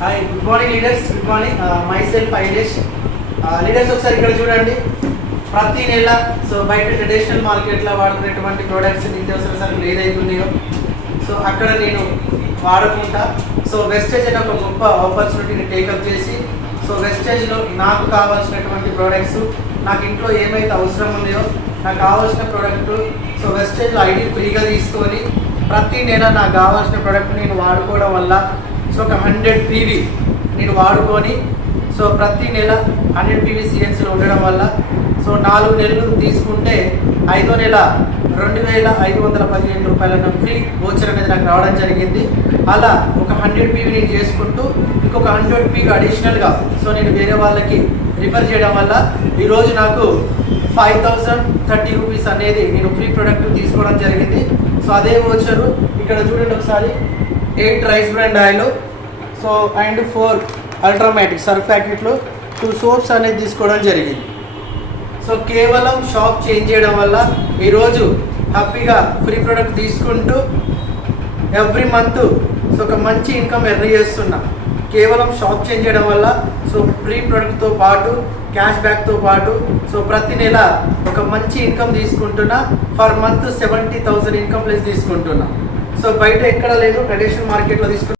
Hi, good morning leaders. Good morning. My self Ailesh. Leaders ఒకసారి ఇక్కడ చూడండి. ప్రతి నెల బయట ట్రెడిషనల్ మార్కెట్లో వాడుకునేటువంటి ప్రోడక్ట్స్ నిత్యావసర సరుకులు ఏదైతే ఉన్నాయో అక్కడ నేను వాడుకుంటా. వెస్టేజ్ అనే ఒక గొప్ప ఆపర్చునిటీని టేకప్ చేసి వెస్టేజ్లో నాకు కావాల్సినటువంటి ప్రోడక్ట్స్, నాకు ఇంట్లో ఏమైతే అవసరం ఉన్నాయో నాకు కావాల్సిన ప్రోడక్ట్ వెస్టేజ్లో ఐడి ఫ్రీగా తీసుకొని ప్రతి నెల నాకు కావాల్సిన ప్రోడక్ట్ నేను వాడుకోవడం వల్ల ఒక 100 PV నేను వాడుకొని ప్రతి నెల 100 PV సిఎన్సీలో ఉండడం వల్ల 4 నెలలు తీసుకుంటే 5వ నెల 2,515 రూపాయల ఫ్రీ వోచర్ అనేది నాకు రావడం జరిగింది. అలా ఒక 100 PV నేను చేసుకుంటూ ఇంకొక 100 PV అడిషనల్గా నేను వేరే వాళ్ళకి రిఫర్ చేయడం వల్ల ఈరోజు నాకు 5,030 రూపీస్ అనేది నేను ఫ్రీ ప్రోడక్ట్ తీసుకోవడం జరిగింది. అదే వోచరు ఇక్కడ చూడండి ఒకసారి. 8 rice brand oil and 4 ultramatic surf ప్యాకెట్లు, 2 సోప్స్ అనేది తీసుకోవడం జరిగింది. కేవలం షాప్ చేంజ్ చేయడం వల్ల ఈరోజు హ్యాపీగా ఫ్రీ ప్రోడక్ట్ తీసుకుంటూ ఎవ్రీ మంత్ ఒక మంచి ఇన్కమ్ ఎర్న్ చేస్తున్నా. కేవలం షాప్ చేంజ్ చేయడం వల్ల ఫ్రీ ప్రోడక్ట్తో పాటు క్యాష్ బ్యాక్తో పాటు ప్రతి నెల ఒక మంచి ఇన్కమ్ తీసుకుంటున్నా. ఫర్ మంత్ 70,000 ఇన్కమ్ ప్లస్ తీసుకుంటున్నా. బయట ఎక్కడ లేదు, ట్రెడిషనల్ మార్కెట్లో తీసుకుంటున్నా.